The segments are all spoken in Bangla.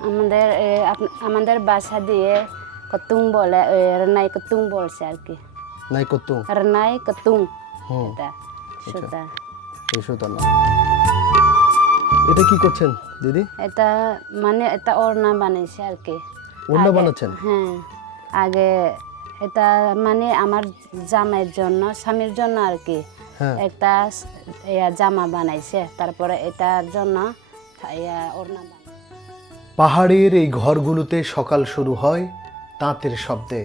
আমাদের বাসা দিয়ে কতুং বলে, রানাই কতুং বলছে আর কি। নাই কত্তু রানাই কতুং, হুম এটা আচ্ছা সুতা। এই সুতা না। এটা কি করছেন দিদি? এটা এটা ওড়না বানাইছে আর কি। ওড়না আগে- বানাচ্ছেন? হ্যাঁ, আগে এটা আমার জামাইয়ের জন্য, স্বামীর জন্য আর কি হ্যাঁ একটা জামা বানাইছে, তারপরে এটার জন্য ওড়না বানাইছে। পাহাড়ের এই ঘরগুলোতে সকাল শুরু হয় তাঁতের শব্দে।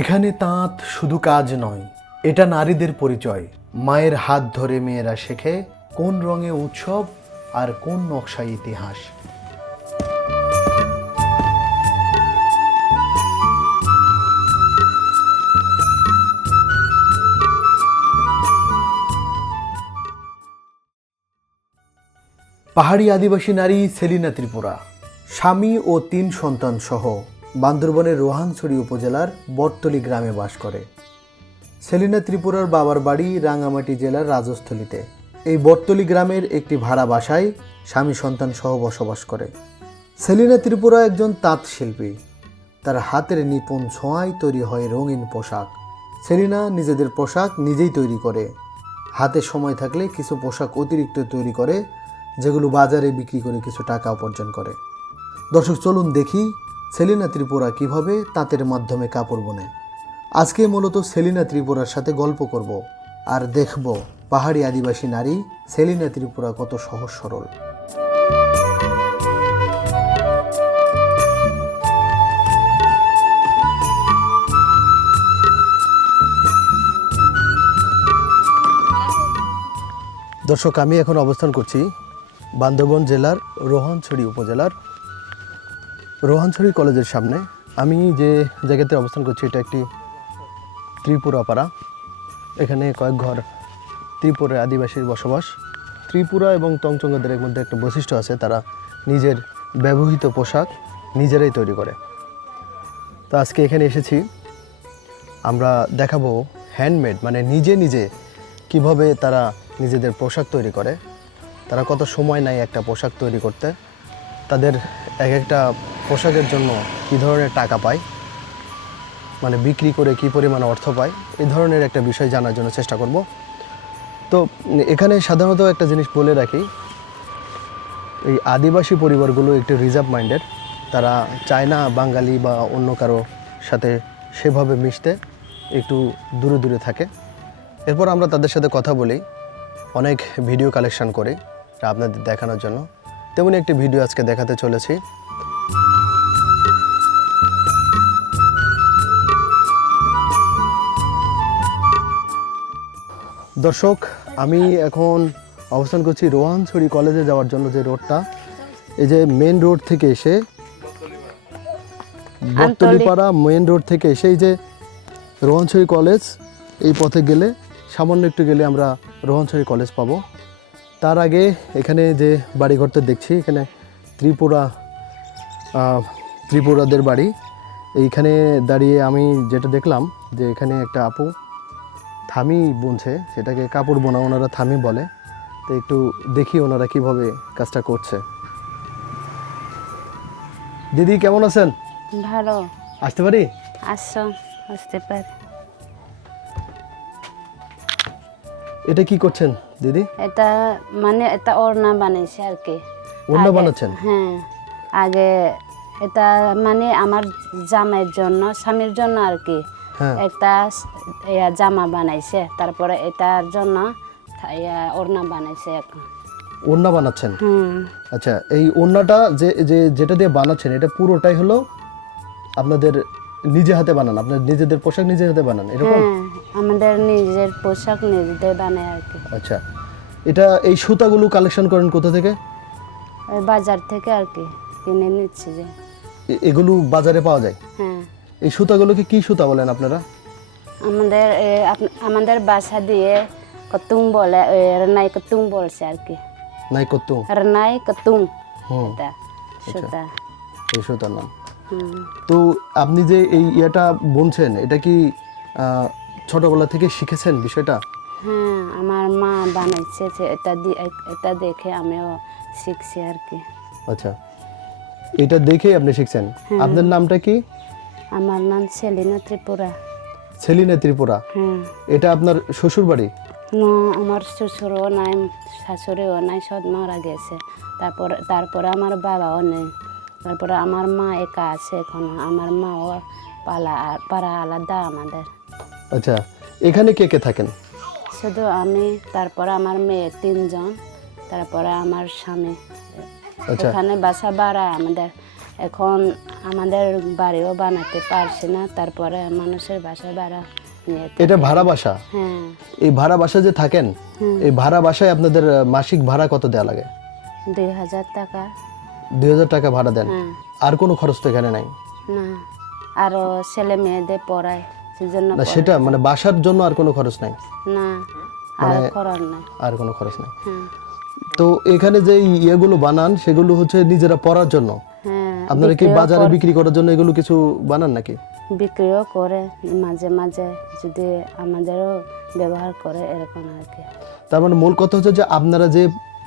এখানে তাঁত শুধু কাজ নয়, এটা নারীদের পরিচয়। মায়ের হাত ধরে মেয়েরা শেখে কোন রঙে উৎসব আর কোন নকশায় ইতিহাস। পাহাড়ি আদিবাসী নারী সেলিনা ত্রিপুরা স্বামী ও 3 সন্তান সহ বান্দরবনের রোহাংছড়ি উপজেলার বটতলী গ্রামে বাস করে। সেলিনা ত্রিপুরার বাবার বাড়ি রাঙ্গামাটি জেলার রাজস্থলীতে। এই বটতলী গ্রামের একটি ভাড়া বাসায় স্বামী সন্তান সহ বসবাস করে। সেলিনা ত্রিপুরা একজন তাঁত শিল্পী। তার হাতের নিপুণ ছোঁয়ায় তৈরি হয় রঙিন পোশাক। সেলিনা নিজেদের পোশাক নিজেই তৈরি করে। হাতে সময় থাকলে কিছু পোশাক অতিরিক্ত তৈরি করে, যেগুলো বাজারে বিক্রি করে কিছু টাকা উপার্জন করে। দর্শক চলুন দেখি সেলিনা ত্রিপুরা কিভাবে তাঁতের মাধ্যমে কাপড় বোনে। আজকে মূলত সেলিনা ত্রিপুরার সাথে গল্প করব আর দেখব পাহাড়ি আদিবাসী নারী সেলিনা ত্রিপুরা কত সহজ সরল। দর্শক আমি এখন অবস্থান করছি বান্দরবন জেলার রোহাংছড়ি উপজেলার রোহাংছড়ি কলেজের সামনে। আমি যে জায়গাতে অবস্থান করছি এটা একটি ত্রিপুরা পাড়া। এখানে কয়েক ঘর ত্রিপুরা আদিবাসীর বসবাস। ত্রিপুরা এবং তঞ্চঙ্গাদের মধ্যে একটা বৈশিষ্ট্য আছে, তারা নিজের ব্যবহৃত পোশাক নিজেরাই তৈরি করে। তো আজকে এখানে এসেছি, আমরা দেখাবো হ্যান্ডমেড মানে নিজে নিজে কিভাবে তারা নিজেদের পোশাক তৈরি করে, তারা কত সময় নেয় একটা পোশাক তৈরি করতে, তাদের এক একটা পোশাকের জন্য কী ধরনের টাকা পায়, মানে বিক্রি করে কী পরিমাণ অর্থ পায়, এই ধরনের একটা বিষয় জানার জন্য চেষ্টা করব। তো এখানে সাধারণত একটা জিনিস বলে রাখি, এই আদিবাসী পরিবারগুলো একটু রিজার্ভ মাইন্ডেড। তারা চায় না বাঙালি বা অন্য কারো সাথে সেভাবে মিশতে, একটু দূরে দূরে থাকে। এরপর আমরা তাদের সাথে কথা বলি, অনেক ভিডিও কালেকশন করি আপনাদের দেখানোর জন্য। তেমনি একটি ভিডিও আজকে দেখাতে চলেছি। দর্শক আমি এখন অবস্থান করছি রোহাংছড়ি কলেজে যাওয়ার জন্য, যে রোডটা, এই যে মেন রোড থেকে এসে বটতলীপাড়া মেন রোড থেকে এসে এই যে রোহাংছড়ি কলেজ, এই পথে গেলে সামান্য একটু গেলে আমরা রোহাংছড়ি কলেজ পাবো। তার আগে এখানে যে বাড়িঘরটা দেখছি, এখানে ত্রিপুরাদের বাড়ি। এইখানে দাঁড়িয়ে আমি যেটা দেখলাম যে এখানে একটা আপু থামি বুনছে, সেটাকে কাপড় বোনা ওনারা থামি বলে। তো একটু দেখি ওনারা কিভাবে কাজটা করছে। দিদি কেমন আছেন? ভালো। আসতে পারি? আসতে পারে। এটা কি করছেন দিদি? এটা এটা ওড়না বানাইছে আর কি। ওড়না বানাচ্ছেন? হ্যাঁ, আগে এটা আমার জামাইয়ের জন্য, স্বামীর জন্য আর কি হ্যাঁ একটা জামা বানাইছে, তারপরে এটার জন্য ওড়না বানাইছে এখন। ওড়না বানাচ্ছেন? হুম। আচ্ছা, এই ওড়নাটা যেটা দিয়ে বানাচ্ছেন এটা পুরোটাই হলো আপনাদের নিজে হাতে বানান, আপনার নিজেদের পোশাক নিজে হাতে বানান এরকম? হ্যাঁ, আমাদের নিজের পোশাক নিজেদের বানায় আর কি। আচ্ছা, এটা এই সুতাগুলো কালেকশন করেন কোথা থেকে? ওই বাজার থেকে আর কি কিনে নিচ্ছি যে। এগুলো বাজারে পাওয়া যায়? হ্যাঁ। এই সুতাগুলোকে কি সুতা বলেন আপনারা? আমাদের বাসা দিয়ে কতুং বলে, রানাই কতুং বলছে আর কি। নাই কত্তু রানাই কতুং, হুম এটা সুতা। এই সুতার নাম। হুম। তো আপনি যে এই ইয়েটা বুনছেন, এটা কি ছোটবেলা থেকে শিখেছেন বিষয়টা? হ্যাঁ, আমার মা বানাইছে যে এটা দেখে আমিও শিখছি আর কি। আচ্ছা, এটা দেখেই আপনি শিখছেন। আপনার নামটা কি? আমার নাম সেলিনা ত্রিপুরা। সেলিনা ত্রিপুরা। হ্যাঁ। এটা আপনার শ্বশুর বাড়ি? না, আমার শ্বশুরও নাই, শাশুড়িও নাই, সব মারা গেছে। তারপরে আমার বাবাও নেই। তারপরে আমার মা একা আছে এখনো। আমার মাও পাড়া আলাদা আমাদের। আচ্ছা, এখানে কে কে থাকেন? শুধু আমি, তারপরে আমার মেয়ে 3 জন, তারপরে আমার স্বামী। আচ্ছা। এখানে বাসা ভাড়া আমাদের। এখন আমাদের বাড়িও বানাতে পারছি না, তারপরে মানুষের বাসা ভাড়া নিয়ে এটা ভাড়া বাসা? হ্যাঁ। এই ভাড়া বাসা যে থাকেন, এই ভাড়া বাসায় আপনাদের মাসিক ভাড়া কত দেওয়া লাগে? 2000 টাকা। 2000 টাকা ভাড়া দেন? হ্যাঁ। আর কোনো খরচ তো এখানে নাই? না, আরো ছেলে মেয়েদের পড়ায়, সেজন্য না, সেটা মানে বাসার জন্য আর কোনো খরচ নাই? না, আর খরচ নাই। আর কোনো খরচ নাই। হ্যাঁ। তো এখানে যে ইয়েগুলো বানান সেগুলো হচ্ছে নিজেরা পড়ার জন্য? হ্যাঁ, আপনারা কি বাজারে বিক্রি করার জন্য এগুলো কিছু বানান নাকি? বিক্রিও করে মাঝে মাঝে, যদি আমাদেরও ব্যবহার করে এরকম আর কি। তার মানে মূল কথা হচ্ছে যে আপনারা যে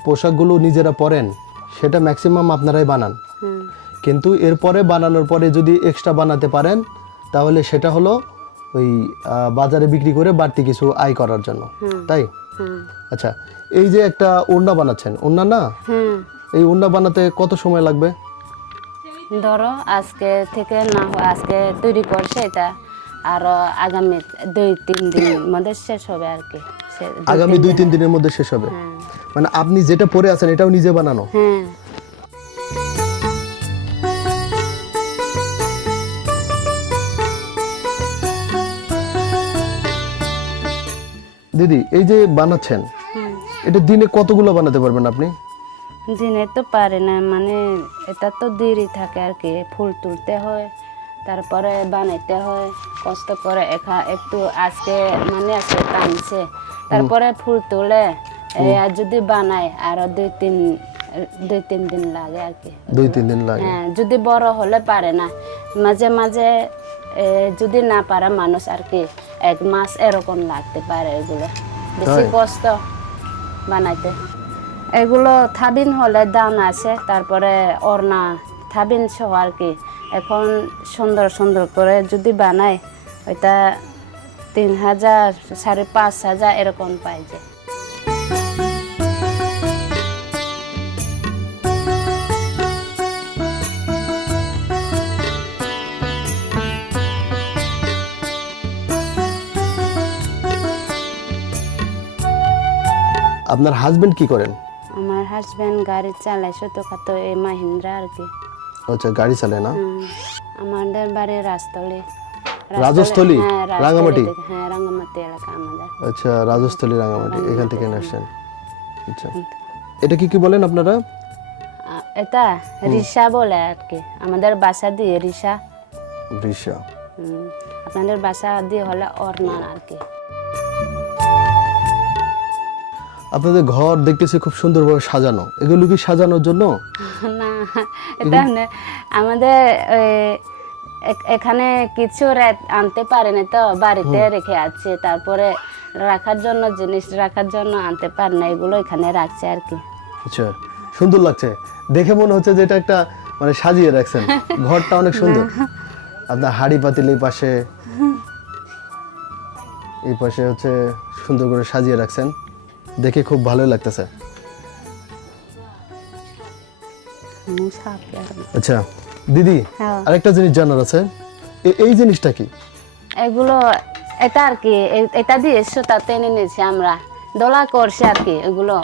পোশাকগুলো নিজেরা পরেন সেটা ম্যাক্সিমাম আপনারাই বানান, হুম। কিন্তু এরপরে বানানোর পরে যদি এক্সট্রা বানাতে পারেন তাহলে সেটা হলো ওই বাজারে বিক্রি করে বাড়তি কিছু আয় করার জন্য, তাই? হুম। আচ্ছা, এই যে একটা ওড়না বানাচ্ছেন, ওড়না না? হুম। এই ওড়না বানাতে কত সময় লাগবে? ধরো আজকে থেকে না হয়, আজকে তৈরি করছে এটা, আর আগামী 2-3 দিনের মধ্যে শেষ হবে আর কি। আগামী 2-3 দিনের মধ্যে শেষ হবে? হ্যাঁ। মানে আপনি যেটা পরে আছেন এটাও নিজে বানানো? হ্যাঁ। দিদি, এই যে বানাচ্ছেন, এটা দিনে কতগুলো বানাতে পারবেন আপনি? দিনে তো পারে না, মানে এটা তো দেরি থাকে আর কি। ফুল তুলতে হয়, তারপরে বানাইতে হয় কষ্ট করে। একটু আজকে মানে আজকে টানছে, তারপরে ফুল তুলে আর যদি বানাই আরো 2-3 দিন লাগে আর কি। 2-3 দিন লাগে? হ্যাঁ, যদি বড় হলে পারে না। মাঝে মাঝে যদি না পারে মানুষ আর কি 1 মাস এরকম লাগতে পারে এগুলো, বেশি কষ্ট বানাইতে। এগুলো থাবিন হলে দাম আছে, তারপরে ওড়না থাবিন সহ আর কি। এখন সুন্দর সুন্দর করে যদি বানাই ওইটা 3000, 5500 এরকম পাই যায়। আপনার হাজবেন্ড কি করেন? আমার হাজবেন্ড গাড়ি চালায়, ছোটখাটো এই মাহিন্দ্রা আর কি। আচ্ছা, গাড়ি চালায় না? আমাদের বাড়ি রাজস্থলী। রাজস্থলী? হ্যাঁ, রাঙ্গামাটি? হ্যাঁ, রাঙ্গামাটি এলাকা আমাদের। আচ্ছা, রাজস্থলী, রাঙ্গামাটি, এখান থেকে আসছেন। আচ্ছা, এটা কি কি বলেন আপনারা? এটা রিসা বলে আর কি, আমাদের বাসা দিয়ে রিসা। রিসা। আপনাদের বাসা দিয়ে হলে ওড়না আর কি। আপনাদের ঘর দেখতেছি খুব সুন্দরভাবে সাজানো, এগুলো কি সাজানোর জন্য? না, এটা আমাদের এখানে কিছু আনতে পারেনি তো, বাড়িতে রেখে আছে, তারপরে রাখার জন্য, জিনিস রাখার জন্য আনতে পারে না, এগুলো এখানে রাখছে আর কি। আচ্ছা, সুন্দর লাগছে দেখে, মনে হচ্ছে যে এটা একটা মানে সাজিয়ে রাখছেন ঘরটা, অনেক সুন্দর। আপনার হাড়ি পাতিল এই পাশে হচ্ছে সুন্দর করে সাজিয়ে রাখছেন, দেখে খুব ভালো লাগতেছে। আচ্ছা দিদি, আরেকটা জিনিস জানার আছে, এই জিনিসটা কি? এগুলো এটা আর কি, এটা দিয়ে সুতা টেনে নিয়েছি আমরা, দোলা করছি আর কি এগুলো।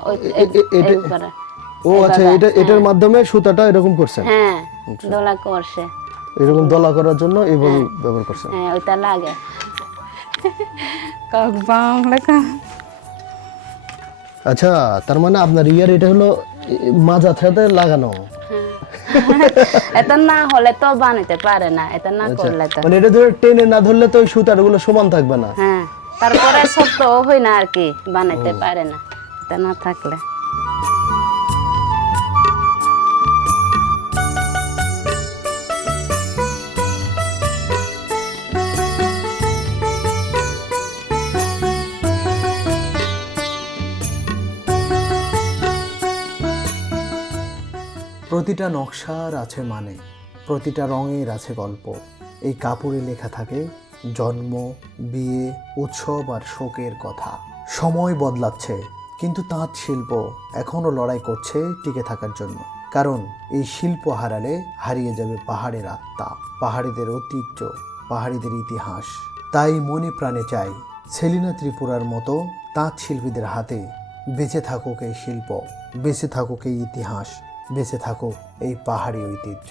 ও আচ্ছা, এটার মাধ্যমে সুতাটা এরকম করছেন? হ্যাঁ, দোলা করছে, এরকম দোলা করার জন্য এইভাবে ব্যবহার করছেন? হ্যাঁ, ওইটা লাগে। আচ্ছা, তার মানে আপনার এটা হলো মাজা ছাতে লাগানো? এটা না হলে তো বানাতে পারে না, এটা না করলে তো। মানে এটা ধরে টেনে না ধরলে তো ওই সুতাগুলো সমান থাকবে না? হ্যাঁ, তারপরে শক্ত হয় না আর কি, বানাতে পারে না এটা না থাকলে। প্রতিটা নকশার আছে মানে, প্রতিটা রঙের আছে গল্প। এই কাপড়ে লেখা থাকে জন্ম, বিয়ে, উৎসব আর শোকের কথা। সময় বদলাচ্ছে, কিন্তু তাঁত শিল্প এখনও লড়াই করছে টিকে থাকার জন্য। কারণ এই শিল্প হারালে হারিয়ে যাবে পাহাড়ের আত্মা, পাহাড়িদের ঐতিহ্য, পাহাড়িদের ইতিহাস। তাই মনে প্রাণে চাই সেলিনা ত্রিপুরার মতো তাঁত শিল্পীদের হাতে বেঁচে থাকুক এই শিল্প, বেঁচে থাকুক এই ইতিহাস, বেঁচে থাকুক এই পাহাড়ি ঐতিহ্য।